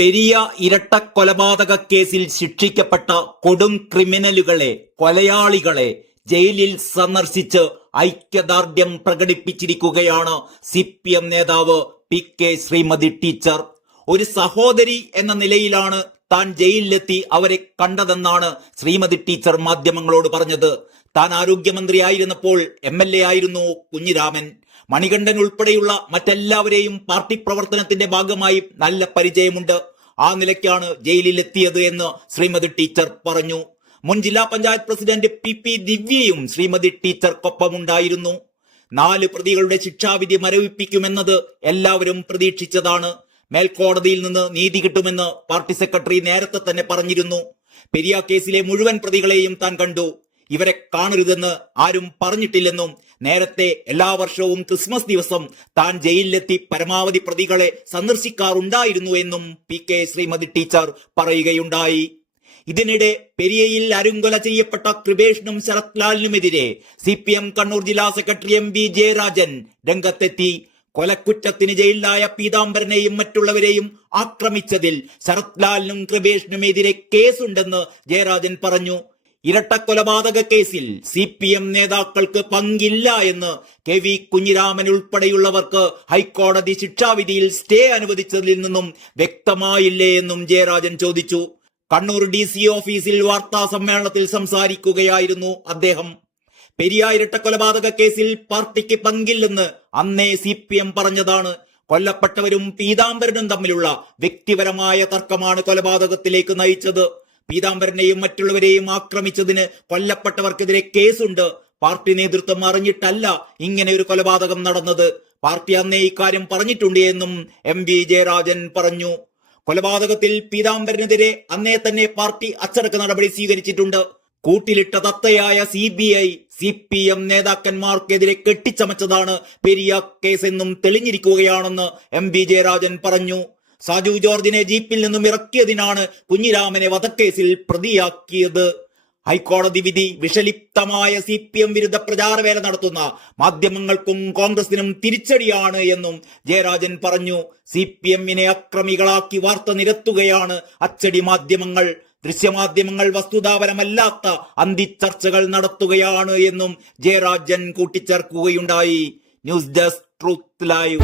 പെരിയ ഇരട്ട കൊലപാതക കേസിൽ ശിക്ഷിക്കപ്പെട്ട കൊടും ക്രിമിനലുകളെ കൊലയാളികളെ ജയിലിൽ സന്ദർശിച്ച് ഐക്യദാർഢ്യം പ്രകടിപ്പിച്ചിരിക്കുകയാണ് സി പി എം നേതാവ് പി കെ ശ്രീമതി ടീച്ചർ. ഒരു സഹോദരി എന്ന നിലയിലാണ് താൻ ജയിലിലെത്തി അവരെ കണ്ടതെന്നാണ് ശ്രീമതി ടീച്ചർ മാധ്യമങ്ങളോട് പറഞ്ഞത്. താൻ ആരോഗ്യമന്ത്രിയായിരുന്നപ്പോൾ എം എൽ എ ആയിരുന്നു കുഞ്ഞിരാമൻ. മണികണ്ഠൻ ഉൾപ്പെടെയുള്ള മറ്റെല്ലാവരെയും പാർട്ടി പ്രവർത്തനത്തിന്റെ ഭാഗമായി നല്ല പരിചയമുണ്ട്. ആ നിലയ്ക്കാണ് ജയിലിലെത്തിയത് എന്ന് ശ്രീമതി ടീച്ചർ പറഞ്ഞു. മുൻ ജില്ലാ പഞ്ചായത്ത് പ്രസിഡന്റ് പി പി ദിവ്യയും ശ്രീമതി ടീച്ചർക്കൊപ്പമുണ്ടായിരുന്നു. നാല് പ്രതികളുടെ ശിക്ഷാവിധി മരവിപ്പിക്കുമെന്നത് എല്ലാവരും പ്രതീക്ഷിച്ചതാണ്. മേൽക്കോടതിയിൽ നിന്ന് നീതി കിട്ടുമെന്ന് പാർട്ടി സെക്രട്ടറി നേരത്തെ തന്നെ പറഞ്ഞിരുന്നു. പെരിയ കേസിലെ മുഴുവൻ പ്രതികളെയും താൻ കണ്ടു. ഇവരെ കാണരുതെന്ന് ആരും പറഞ്ഞിട്ടില്ലെന്നും നേരത്തെ എല്ലാ വർഷവും ക്രിസ്മസ് ദിവസം താൻ ജയിലിലെത്തി പരമാവധി പ്രതികളെ സന്ദർശിക്കാറുണ്ടായിരുന്നു എന്നും പി കെ ശ്രീമതി ടീച്ചർ പറയുകയുണ്ടായി. ഇതിനിടെ പെരിയയിൽ അരുങ്കൊല ചെയ്യപ്പെട്ട കൃപേഷിനും ശരത് ലാലിനുമെതിരെ സി പി എം കണ്ണൂർ ജില്ലാ സെക്രട്ടറി എം വി ജയരാജൻ രംഗത്തെത്തി. കൊലക്കുറ്റത്തിന് ജയിലിലായ പീതാംബരനെയും മറ്റുള്ളവരെയും ആക്രമിച്ചതിൽ ശരത് ലാലിനും കൃപേഷിനുമെതിരെ കേസുണ്ടെന്ന് ജയരാജൻ പറഞ്ഞു. ഇരട്ട കൊലപാതക കേസിൽ സി പി എം നേതാക്കൾക്ക് പങ്കില്ല എന്ന് കെ വി കുഞ്ഞിരാമൻ ഉൾപ്പെടെയുള്ളവർക്ക് ഹൈക്കോടതി ശിക്ഷാവിധിയിൽ സ്റ്റേ അനുവദിച്ചതിൽ നിന്നും വ്യക്തമായില്ലേ എന്നും ജയരാജൻ ചോദിച്ചു. കണ്ണൂർ ഡി സി ഓഫീസിൽ വാർത്താ സമ്മേളനത്തിൽ സംസാരിക്കുകയായിരുന്നു അദ്ദേഹം. പെരിയ ഇരട്ടക്കൊലപാതക കേസിൽ പാർട്ടിക്ക് പങ്കില്ലെന്ന് അന്നേ സി പി എം പറഞ്ഞതാണ്. കൊല്ലപ്പെട്ടവരും പീതാംബരനും തമ്മിലുള്ള വ്യക്തിപരമായ തർക്കമാണ് കൊലപാതകത്തിലേക്ക് നയിച്ചത്. പീതാംബരനെയും മറ്റുള്ളവരെയും ആക്രമിച്ചതിന് കൊല്ലപ്പെട്ടവർക്കെതിരെ കേസുണ്ട്. പാർട്ടി നേതൃത്വം അറിഞ്ഞിട്ടല്ല ഇങ്ങനെ ഒരു കൊലപാതകം നടന്നത്. പാർട്ടി അന്നേ ഇക്കാര്യം പറഞ്ഞിട്ടുണ്ട് എന്നും എം വി ജയരാജൻ പറഞ്ഞു. കൊലപാതകത്തിൽ പീതാംബരനെതിരെ അന്നേ തന്നെ പാർട്ടി അച്ചടക്ക നടപടി സ്വീകരിച്ചിട്ടുണ്ട്. കൂട്ടിലിട്ട തത്തയായ C B I C P M നേതാക്കന്മാർക്കെതിരെ കെട്ടിച്ചമച്ചതാണ് പെരിയ കേസെന്നും തെളിഞ്ഞിരിക്കുകയാണെന്ന് എം വി ജയരാജൻ പറഞ്ഞു. സാജു ജോർജിനെ ജീപ്പിൽ നിന്നും ഇറക്കിയതിനാണ് കുഞ്ഞിരാമനെ വധക്കേസിൽ പ്രതിയാക്കിയത്. ഹൈക്കോടതി വിധി വിഷലിപ്തമായ സി പി എം വിരുദ്ധ പ്രചാരവേല നടത്തുന്ന മാധ്യമങ്ങൾക്കും കോൺഗ്രസിനും തിരിച്ചടിയാണ് എന്നും ജയരാജൻ പറഞ്ഞു. സി പി എമ്മിനെ അക്രമികളാക്കി വാർത്ത നിരത്തുകയാണ് അച്ചടി മാധ്യമങ്ങൾ. ദൃശ്യമാധ്യമങ്ങൾ വസ്തുതാപരമല്ലാത്ത അന്തിച്ചർച്ചകൾ നടത്തുകയാണ് എന്നും Jayarajan കൂട്ടിച്ചേർക്കുകയുണ്ടായി. News desk truth live.